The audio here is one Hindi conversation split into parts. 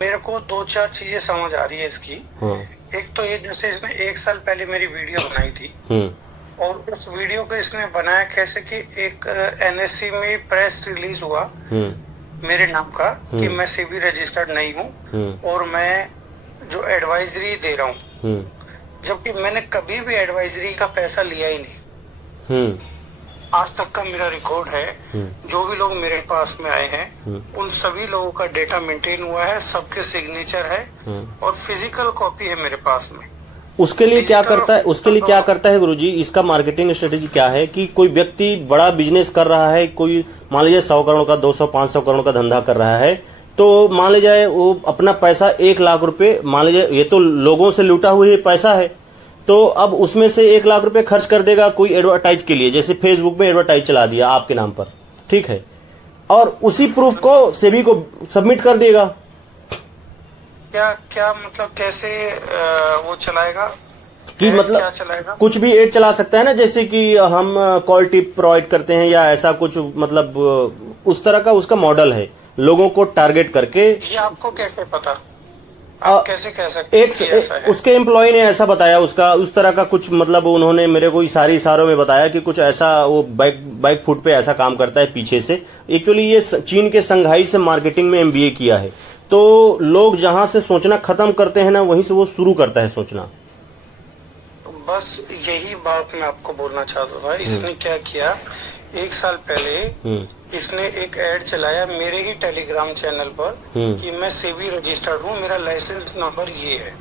मेरे को दो चार चीजें समझ आ रही है इसकी। एक तो ये, जैसे इसने 1 साल पहले मेरी वीडियो बनाई थी और उस वीडियो को इसने बनाया कैसे कि एक एनएससी में प्रेस रिलीज हुआ मेरे नाम का कि मैं सेबी रजिस्टर्ड नहीं हूँ और मैं जो एडवाइजरी दे रहा हूँ, जबकि मैंने कभी भी एडवाइजरी का पैसा लिया ही नहीं। आज तक का मेरा रिकॉर्ड है, जो भी लोग मेरे पास में आए हैं उन सभी लोगों का डेटा मेंटेन हुआ है, सबके सिग्नेचर है और फिजिकल कॉपी है मेरे पास में। उसके लिए क्या करता है गुरुजी, इसका मार्केटिंग स्ट्रेटेजी क्या है कि कोई व्यक्ति बड़ा बिजनेस कर रहा है, कोई मान लीजिए 100 करोड़ का 200-500 करोड़ का धंधा कर रहा है, तो मान लीजिए वो अपना पैसा 1 लाख रुपए, मान लीजिए ये तो लोगों से लूटा हुआ पैसा है, तो अब उसमें से 1 लाख रुपए खर्च कर देगा कोई एडवर्टाइज के लिए, जैसे फेसबुक में एडवर्टाइज चला दिया आपके नाम पर, ठीक है, और उसी प्रूफ को सेबी को सबमिट कर देगा। क्या मतलब कैसे वो चलाएगा कि मतलब क्या चलाएगा? कुछ भी एड चला सकता है ना, जैसे कि हम कॉल टिप प्रोवाइड करते हैं या ऐसा कुछ, मतलब उस तरह का उसका मॉडल है, लोगों को टारगेट करके। ये आपको कैसे पता? आप कैसे कह सकते हैं? उसके एम्प्लॉय ने ऐसा बताया, उसका उस तरह का कुछ, मतलब उन्होंने मेरे को इशारों में बताया कि कुछ ऐसा वो बाइक फुट पे ऐसा काम करता है पीछे से। एक्चुअली ये चीन के संघाई से मार्केटिंग में MBA किया है, तो लोग जहां से सोचना खत्म करते हैं ना, वहीं से वो शुरू करता है सोचना। बस यही बात मैं आपको बोलना चाहता था। इसने क्या किया, 1 साल पहले इसने एक ऐड चलाया मेरे ही टेलीग्राम चैनल पर कि मैं सेबी रजिस्टर्ड हूँ, मेरा लाइसेंस नंबर ये है,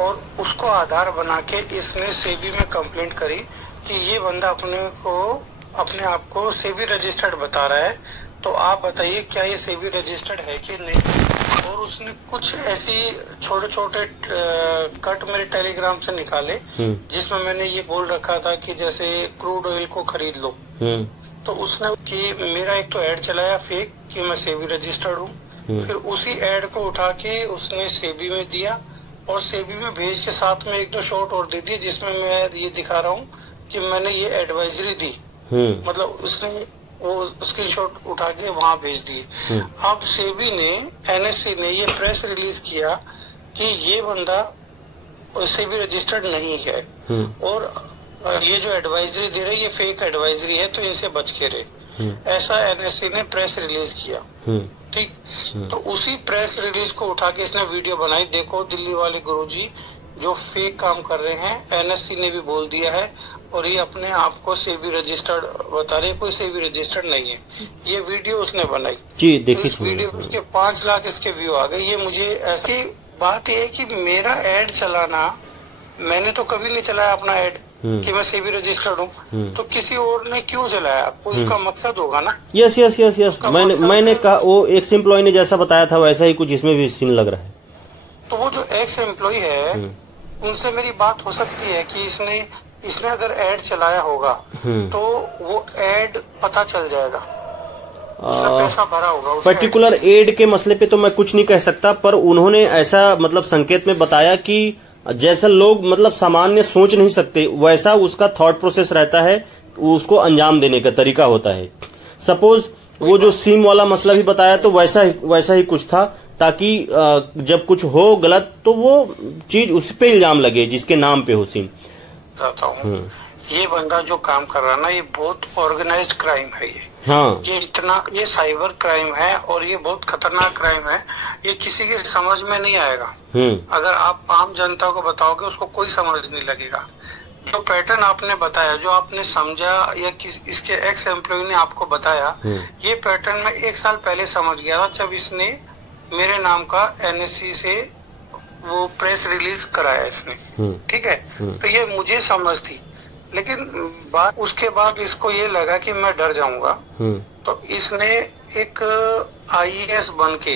और उसको आधार बना के इसने सेबी में कंप्लेंट करी कि ये बंदा अपने आप को सेबी रजिस्टर्ड बता रहा है, तो आप बताइए क्या ये सेबी रजिस्टर्ड है कि नहीं। और उसने कुछ ऐसी छोटे छोटे कट मेरे टेलीग्राम से निकाले जिसमें मैंने ये बोल रखा था कि जैसे क्रूड ऑयल को खरीद लो, तो उसने कि मेरा एक तो ऐड चलाया फेक कि मैं सेबी रजिस्टर्ड हूँ, फिर उसी ऐड को उठा के उसने सेबी में दिया और सेबी में भेज के साथ में 1-2 शॉट और दे दिए जिसमें मैं ये दिखा रहा हूँ कि मैंने ये एडवाइजरी दी। मतलब उसने वो स्क्रीनशॉट उठा के वहाँ भेज दिए। अब सेबी ने, NSE ने ये प्रेस रिलीज किया कि ये बंदा सेबी रजिस्टर्ड नहीं है और ये जो एडवाइजरी दे रही है ये फेक एडवाइजरी है, तो इनसे बच के रहे, ऐसा NSE ने प्रेस रिलीज किया। ठीक, तो उसी प्रेस रिलीज को उठा के इसने वीडियो बनाई, देखो दिल्ली वाले गुरुजी जो फेक काम कर रहे हैं, NSE ने भी बोल दिया है और ये अपने आप को सेबी रजिस्टर्ड बता रहे, कोई सेबी रजिस्टर्ड नहीं है। ये वीडियो उसने बनाई जी, देखिए इस वीडियो उसके 5 लाख इसके व्यू आ गए। ये मुझे ऐसी बात ये है कि मेरा ऐड चलाना, मैंने तो कभी नहीं चलाया अपना ऐड कि मैं सेबी रजिस्टर्ड हूँ, तो किसी और ने क्यों चलाया? कोई उसका मकसद होगा ना। यस मैंने कहा वो एक्स एम्प्लॉय ने जैसा बताया था वैसा ही कुछ इसमें भी सीन लग रहा है। तो वो जो एक्स एम्प्लॉय है उनसे मेरी बात हो सकती है कि इसने अगर ऐड चलाया होगा तो वो ऐड पता चल जाएगा, पैसा भरा होगा पर्टिकुलर एड के मसले पे तो मैं कुछ नहीं कह सकता, पर उन्होंने ऐसा मतलब संकेत में बताया कि जैसा लोग मतलब सामान्य सोच नहीं सकते वैसा उसका थॉट प्रोसेस रहता है, उसको अंजाम देने का तरीका होता है। सपोज वो जो सिम वाला मसला भी बताया तो वैसा ही कुछ था, ताकि जब कुछ हो गलत तो वो चीज उस पे इल्जाम लगे जिसके नाम पे हो सिम। ये बंदा जो काम कर रहा है ना, ये बहुत ऑर्गेनाइज्ड क्राइम है। ये साइबर क्राइम है और ये बहुत खतरनाक क्राइम है। ये किसी की समझ में नहीं आएगा। अगर आप आम जनता को बताओगे उसको कोई समझ नहीं लगेगा। जो पैटर्न आपने बताया, जो आपने समझा या इसके एक्स एम्प्लॉय ने आपको बताया, ये पैटर्न मैं 1 साल पहले समझ गया था जब इसने मेरे नाम का NSE से वो प्रेस रिलीज कराया इसने। ठीक है, तो ये मुझे समझ थी, लेकिन उसके बाद इसको ये लगा कि मैं डर जाऊंगा, तो इसने एक IAS बन के,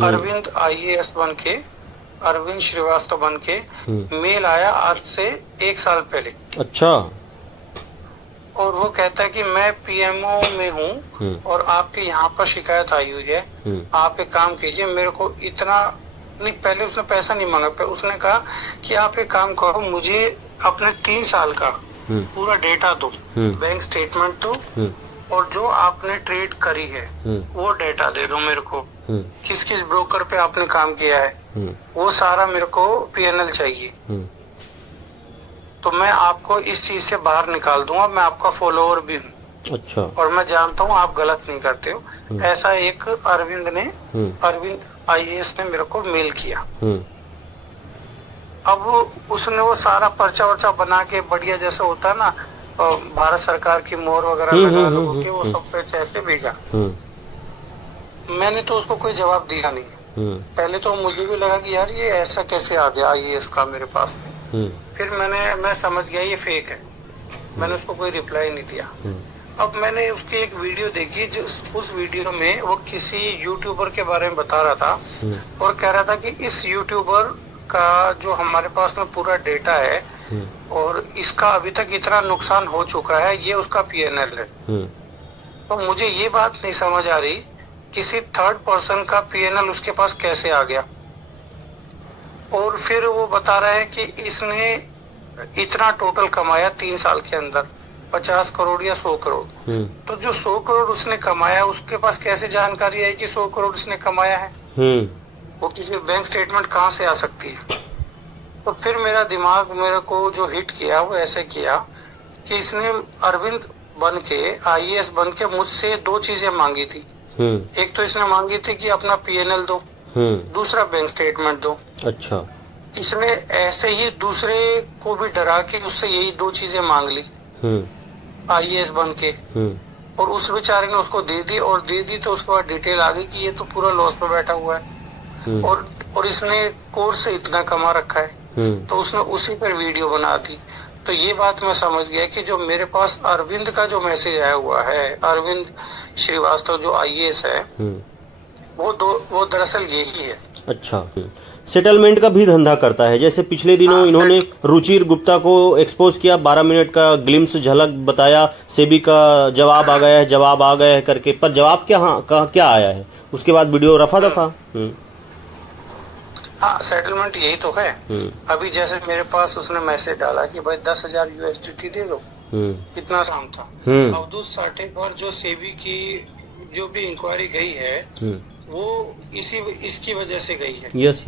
अरविंद IAS बन के, अरविंद श्रीवास्तव बन के मेल आया आज से 1 साल पहले। अच्छा। और वो कहता है कि मैं PMO में हूँ और आपके यहाँ पर शिकायत आई हुई है, आप एक काम कीजिए, मेरे को इतना नहीं, पहले उसने पैसा नहीं मांगा, उसने कहा कि आप एक काम करो, मुझे अपने 3 साल का पूरा डेटा दो, बैंक स्टेटमेंट दो और जो आपने ट्रेड करी है वो डेटा दे दो मेरे को। किस किस ब्रोकर पे आपने काम किया है, वो सारा मेरे को PNL चाहिए। तो मैं आपको इस चीज से बाहर निकाल दूंगा, मैं आपका फॉलोअर भी हूँ। अच्छा। और मैं जानता हूँ आप गलत नहीं करते हो। ऐसा एक अरविंद IAS ने मेरे को मेल किया। अब उसने वो सारा पर्चा वर्चा बना के बढ़िया जैसा होता है ना, भारत सरकार की मोहर वगैरह लगा लोगों के, वो सब पे ऐसे भेजा। मैंने तो उसको कोई जवाब दिया नहीं। पहले तो मुझे भी लगा कि यार ये ऐसा कैसे आ गया IAS का मेरे पास। फिर मैं समझ गया ये फेक है, मैंने उसको कोई रिप्लाई नहीं दिया। अब मैंने उसकी एक वीडियो देखी, जो उस वीडियो में वो किसी यूट्यूबर के बारे में बता रहा था और कह रहा था कि इस यूट्यूबर का जो हमारे पास में पूरा डेटा है और इसका अभी तक इतना नुकसान हो चुका है, ये उसका PNL है। तो मुझे ये बात नहीं समझ आ रही, किसी थर्ड पर्सन का PNL उसके पास कैसे आ गया। और फिर वो बता रहा है कि इसने इतना टोटल कमाया 3 साल के अंदर, 50 करोड़ या 100 करोड़। तो जो 100 करोड़ उसने कमाया, उसके पास कैसे जानकारी है कि 100 करोड़ उसने कमाया है? वो किसी बैंक स्टेटमेंट कहाँ से आ सकती है? तो फिर मेरा दिमाग मेरे को जो हिट किया वो ऐसे किया कि इसने अरविंद बन के IAS बन के मुझसे 2 चीजें मांगी थी। एक तो इसने मांगी थी कि अपना PNL दो, दूसरा बैंक स्टेटमेंट दो। अच्छा। इसने ऐसे ही दूसरे को भी डरा के उससे यही 2 चीजें मांग ली IAS बन के, और उस बेचारे ने उसको दे दी। और दे दी तो उसके बाद डिटेल आ गई कि ये तो पूरा लॉस में बैठा हुआ है और इसने कोर्स से इतना कमा रखा है। तो उसने उसी पर वीडियो बना दी। तो ये बात मैं समझ गया कि जो मेरे पास अरविंद का जो मैसेज आया हुआ है, अरविंद श्रीवास्तव जो IAS है, वो दरअसल यही है। अच्छा। सेटलमेंट का भी धंधा करता है। जैसे पिछले दिनों इन्होंने रुचिर गुप्ता को एक्सपोज किया, 12 मिनट का ग्लिम्स झलक बताया, सेबी का जवाब आ गया है करके, पर जवाब क्या आया है? उसके बाद वीडियो रफा दफा। हाँ, सेटलमेंट यही तो है। अभी जैसे मेरे पास उसने मैसेज डाला कि भाई 10,000 USDT दे दो, इतना काम था। अवधूत साठे पर जो सेबी की जो भी इंक्वायरी गई है वो इसकी वजह से गई है। यस।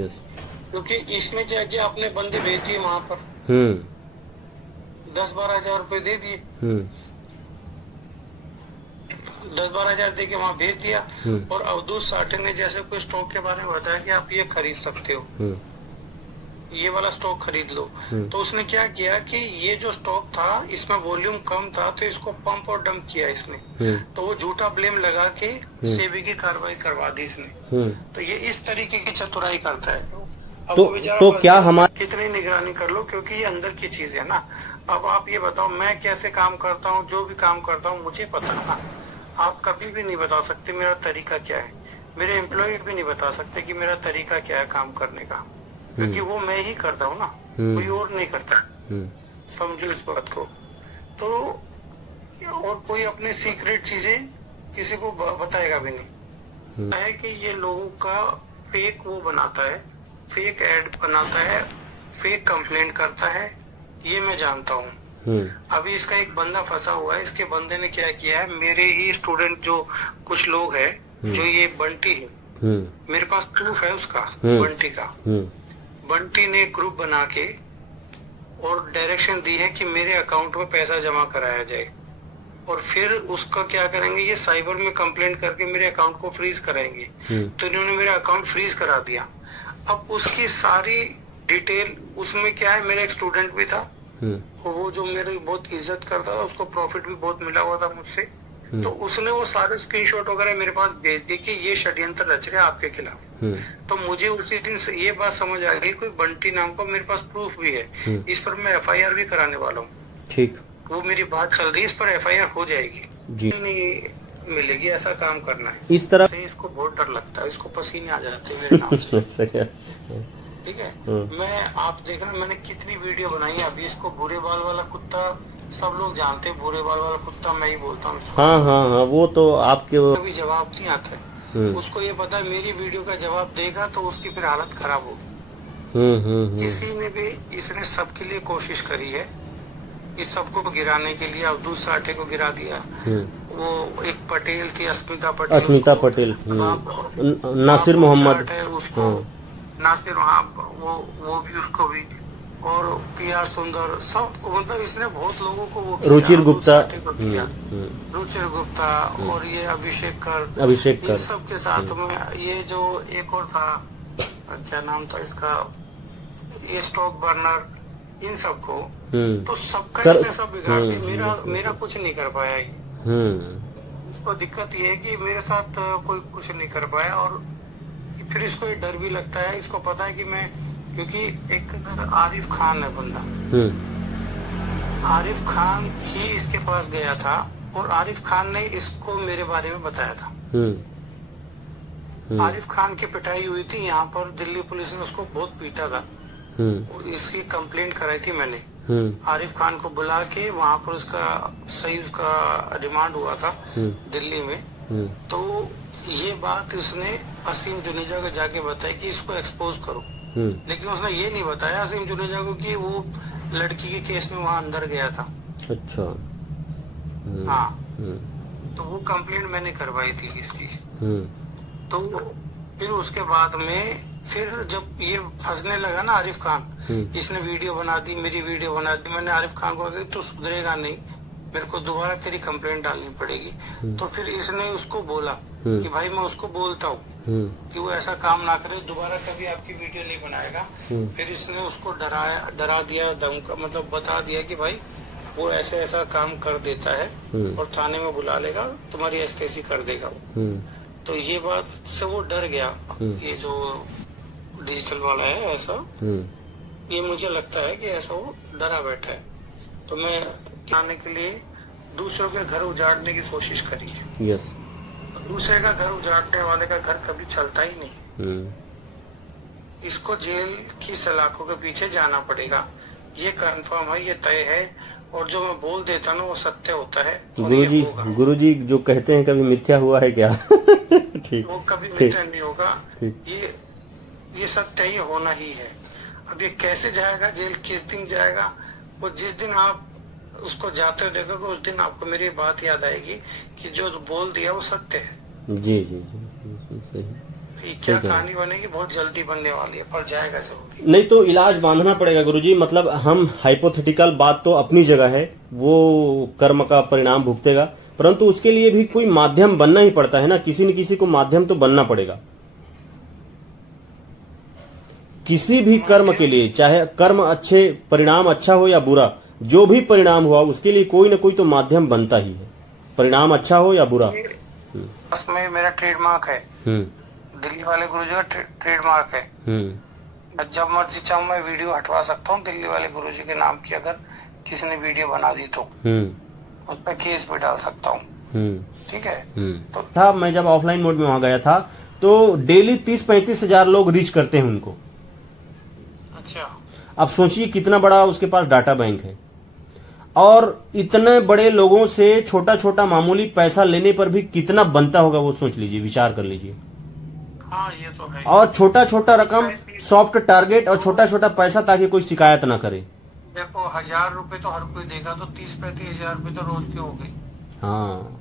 क्योंकि इसने क्या किया, अपने बंदे भेज दिए वहाँ पर, 10-12 हजार रुपए दे दिए, 10-12 हजार दे के वहाँ भेज दिया। और अवधूत साठे ने जैसे कोई स्टॉक के बारे में बताया कि आप ये खरीद सकते हो, ये वाला स्टॉक खरीद लो। तो उसने क्या किया कि ये जो स्टॉक था इसमें वॉल्यूम कम था, तो इसको पंप और डंप किया इसने। तो वो झूठा ब्लेम लगा के सेबी की कार्रवाई करवा दी इसने। तो ये इस तरीके की चतुराई करता है। तो क्या हमारे कितनी निगरानी कर लो, क्योंकि ये अंदर की चीज है ना। अब आप ये बताओ, मैं कैसे काम करता हूँ, जो भी काम करता हूँ मुझे पता है ना। आप कभी भी नहीं बता सकते मेरा तरीका क्या है, मेरे एम्प्लॉय भी नहीं बता सकते कि मेरा तरीका क्या है काम करने का, क्योंकि वो मैं ही करता हूँ ना, कोई और नहीं करता। समझो इस बात को। तो और कोई अपनी सीक्रेट चीजें किसी को बताएगा भी नहीं। है कि ये लोगों का फेक वो बनाता है, फेक एड बनाता है, फेक कंप्लेंट करता है, ये मैं जानता हूँ। अभी इसका एक बंदा फंसा हुआ है। इसके बंदे ने क्या किया है, मेरे ही स्टूडेंट जो कुछ लोग हैं, जो ये बंटी है, मेरे पास प्रूफ है उसका, बंटी का। बंटी ने ग्रुप बना के और डायरेक्शन दी है कि मेरे अकाउंट में पैसा जमा कराया जाए, और फिर उसका क्या करेंगे, ये साइबर में कंप्लेंट करके मेरे अकाउंट को फ्रीज कराएंगे। तो इन्होंने मेरा अकाउंट फ्रीज करा दिया। अब उसकी सारी डिटेल, उसमें क्या है, मेरा एक स्टूडेंट भी था, वो जो मेरी बहुत इज्जत करता था, उसको प्रॉफिट भी बहुत मिला हुआ था मुझसे। तो उसने वो सारे स्क्रीनशॉट वगैरह मेरे पास भेज दिए कि ये षड्यंत्र रच रहे आपके खिलाफ। तो मुझे उसी दिन से ये बात समझ आ गई, कोई बंटी नाम का मेरे पास प्रूफ भी है, इस पर मैं FIR भी कराने वाला हूँ। ठीक, वो मेरी बात चल रही है, इस पर FIR हो जाएगी जी। नहीं मिलेगी, ऐसा काम करना है इस तरह से। इसको बहुत डर लगता है, इसको पसीने आ जाते हैं मेरे नाम से। ठीक है, मैं आप देखना मैंने कितनी वीडियो बनाई है। अभी इसको भूरे बाल वाला कुत्ता सब लोग जानते हैं, भूरे बाल वाला कुत्ता मैं ही बोलता हूँ। हाँ, वो तो आपके कभी जवाब नहीं आता है। उसको ये पता है मेरी वीडियो का जवाब देगा तो उसकी फिर हालत खराब होगी। किसी ने भी, इसने सबके लिए कोशिश करी है, इस सबको गिराने के लिए अब्दुल साठे को गिरा दिया। वो एक पटेल थी, अस्मिता पटेल, नासिर मोहम्मद है उसको, नासिर, हाँ वो भी, उसको भी, और PR सुंदर, सबको, मतलब इसने बहुत लोगों को वो किया, रुचिर गुप्ता, रुचिर गुप्ता और ये अभिषेक कर, इन सब के साथ में ये जो एक और था, क्या नाम था इसका, ये स्टॉक बर्नर, इन सबको, तो सबका इसने सब बिगाड़ दिया। मेरा कुछ नहीं कर पाया। इसको दिक्कत ये है कि मेरे साथ कोई कुछ नहीं कर पाया, और फिर इसको ये डर भी लगता है। इसको पता है कि मैं, क्योंकि एक आरिफ खान है बंदा, आरिफ खान ही इसके पास गया था, और आरिफ खान ने इसको मेरे बारे में बताया था। आरिफ खान की पिटाई हुई थी यहाँ पर, दिल्ली पुलिस ने उसको बहुत पीटा था, इसकी कंप्लेंट कराई थी मैंने। आरिफ खान को बुला के वहाँ पर उसका रिमांड हुआ था दिल्ली में। तो ये बात उसने असीम जुनेजा को जाके बताई कि इसको एक्सपोज करो, लेकिन उसने ये नहीं बताया असीम जुनेजा को कि वो लड़की के केस में वहाँ अंदर गया था। अच्छा। हाँ, तो वो कंप्लेंट मैंने करवाई थी इसकी। तो फिर उसके बाद में, फिर जब ये फंसने लगा ना आरिफ खान, इसने वीडियो बना दी, मेरी वीडियो बना दी, मैंने आरिफ खान को कहा तो सुधरेगा नहीं, मेरे को दोबारा तेरी कंप्लेंट डालनी पड़ेगी। तो फिर इसने उसको बोला कि भाई मैं उसको बोलता हूँ कि वो ऐसा काम ना करे, दोबारा कभी आपकी वीडियो नहीं बनाएगा। फिर इसने उसको डरा दिया, धमका, मतलब बता दिया कि भाई वो ऐसे ऐसा काम कर देता है और थाने में बुला लेगा, तुम्हारी एस्टेसी कर देगा वो। तो ये बात से वो डर गया, ये जो डिजिटल वाला है ऐसा, ये मुझे लगता है कि ऐसा वो डरा बैठा है। तो मैं आने के लिए दूसरों के घर उजाड़ने की कोशिश करी है। यस। दूसरे का घर उजाड़ने वाले का घर कभी चलता ही नहीं। इसको जेल की सलाखों के पीछे जाना पड़ेगा, ये कंफर्म है, ये तय है। और जो मैं बोल देता ना वो सत्य होता है। गुरुजी जो कहते हैं कभी मिथ्या हुआ है क्या? ठीक, वो कभी मिथ्या नहीं होगा, ये सत्य ही होना ही है। अब ये कैसे जाएगा जेल, किस दिन जाएगा, वो जिस दिन आप उसको जाते हुए देखोगे उस दिन आपको मेरी बात याद आएगी कि जो बोल दिया वो सत्य है। जी जी जी, क्या कहानी बनेगी, बहुत जल्दी बनने वाली है, पर जाएगा जरूर। नहीं तो इलाज बांधना पड़ेगा गुरुजी। मतलब हम हाइपोथेटिकल बात तो अपनी जगह है, वो कर्म का परिणाम भुगतेगा, परंतु उसके लिए भी कोई माध्यम बनना ही पड़ता है ना, किसी न किसी को माध्यम तो बनना पड़ेगा। किसी भी कर्म के लिए, चाहे कर्म अच्छे, परिणाम अच्छा हो या बुरा, जो भी परिणाम हुआ उसके लिए कोई न कोई तो माध्यम बनता ही है, परिणाम अच्छा हो या बुरा। उसमें मेरा ट्रेडमार्क है, दिल्ली वाले गुरुजी का ट्रेडमार्क है। जब मर्जी चाहूँ मैं वीडियो हटवा सकता हूँ दिल्ली वाले गुरुजी के नाम की, अगर किसी ने वीडियो बना दी तो उस पर केस भी डाल सकता हूँ। ठीक है। तो था, मैं जब ऑफलाइन मोड में वहां गया था तो डेली 30-35 हजार लोग रीच करते हैं उनको। अच्छा। अब सोचिए कितना बड़ा उसके पास डाटा बैंक है, और इतने बड़े लोगों से छोटा छोटा मामूली पैसा लेने पर भी कितना बनता होगा वो सोच लीजिए, विचार कर लीजिए। हाँ, ये तो है। और छोटा छोटा रकम, सॉफ्ट टारगेट और छोटा छोटा पैसा, ताकि कोई शिकायत ना करे। देखो 1000 रुपए तो हर कोई देगा, तो 30-35 हजार रुपए तो रोज के हो गए। हाँ,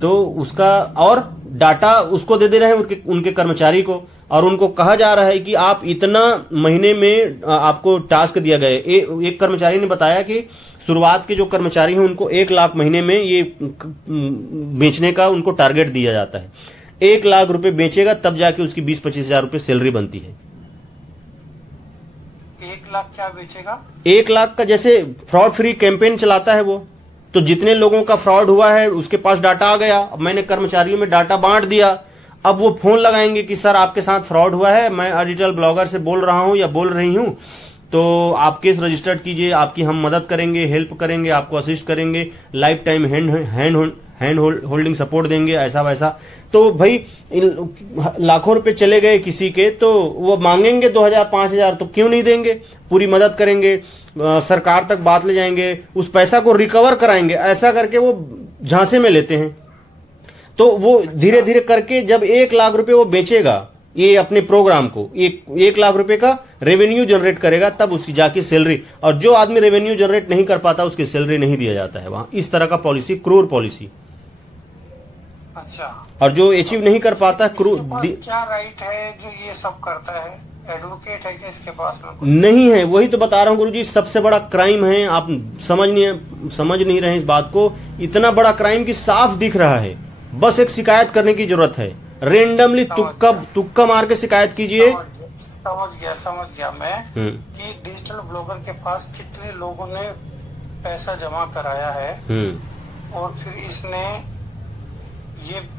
तो उसका और डाटा उसको दे रहे हैं उनके कर्मचारी को, और उनको कहा जा रहा है कि आप इतना महीने में आपको टास्क दिया गया। एक कर्मचारी ने बताया कि शुरुआत के जो कर्मचारी हैं उनको 1 लाख महीने में ये बेचने का उनको टारगेट दिया जाता है। 1 लाख रुपए बेचेगा तब जाके उसकी 20-25 हजार रुपए सैलरी बनती है। 1 लाख क्या बेचेगा? 1 लाख का, जैसे फ्रॉड फ्री कैंपेन चलाता है वो, तो जितने लोगों का फ्रॉड हुआ है उसके पास डाटा आ गया, अब मैंने कर्मचारियों में डाटा बांट दिया। अब वो फोन लगाएंगे कि सर आपके साथ फ्रॉड हुआ है, मैं डिजिटल ब्लॉगर से बोल रहा हूं या बोल रही हूं, तो आप केस रजिस्टर्ड कीजिए, आपकी हम मदद करेंगे, हेल्प करेंगे, आपको असिस्ट करेंगे, life time hand holding support देंगे, ऐसा वैसा। तो भाई लाखों रुपए चले गए किसी के, तो वो मांगेंगे 2000-5000, तो क्यों नहीं देंगे, पूरी मदद करेंगे, सरकार तक बात ले जाएंगे, उस पैसा को रिकवर कराएंगे, ऐसा करके वो झांसे में लेते हैं। तो वो धीरे धीरे करके जब 1 लाख रुपए वो बेचेगा ये अपने प्रोग्राम को 1 लाख रुपए का रेवेन्यू जनरेट करेगा, तब उसकी जाके सैलरी, और जो आदमी रेवेन्यू जनरेट नहीं कर पाता उसकी सैलरी नहीं दिया जाता है वहां। इस तरह का पॉलिसी, क्रूर पॉलिसी। अच्छा, और जो अचीव नहीं कर पाता क्या राइट है जो ये सब करता है? एडवोकेट है क्या इसके पास में? नहीं है, वही तो बता रहा हूँ गुरुजी, सबसे बड़ा क्राइम है। आप समझ नहीं रहे हैं इस बात को। इतना बड़ा क्राइम की साफ दिख रहा है, बस एक शिकायत करने की जरूरत है। रेंडमली तुक्का मार के शिकायत कीजिए। समझ गया मैं कि डिजिटल ब्लॉगर के पास कितने लोगों ने पैसा जमा कराया है और फिर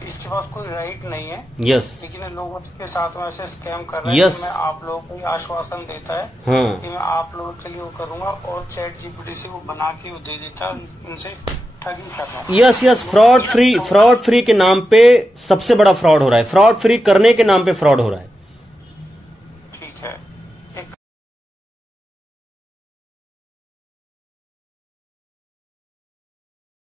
इसके पास कोई राइट नहीं है। यस। लेकिन लोगों के साथ में ऐसे स्कैम कर रहे हैं। मैं आप लोगों को आश्वासन देता है कि मैं आप लोगों के लिए वो करूंगा, और चैट जीपीटी से वो बना के वो दे देता है, उनसे ठगी करना। यस, फ्रॉड फ्री के नाम पे सबसे बड़ा फ्रॉड हो रहा है। फ्रॉड फ्री करने के नाम पे फ्रॉड हो रहा है।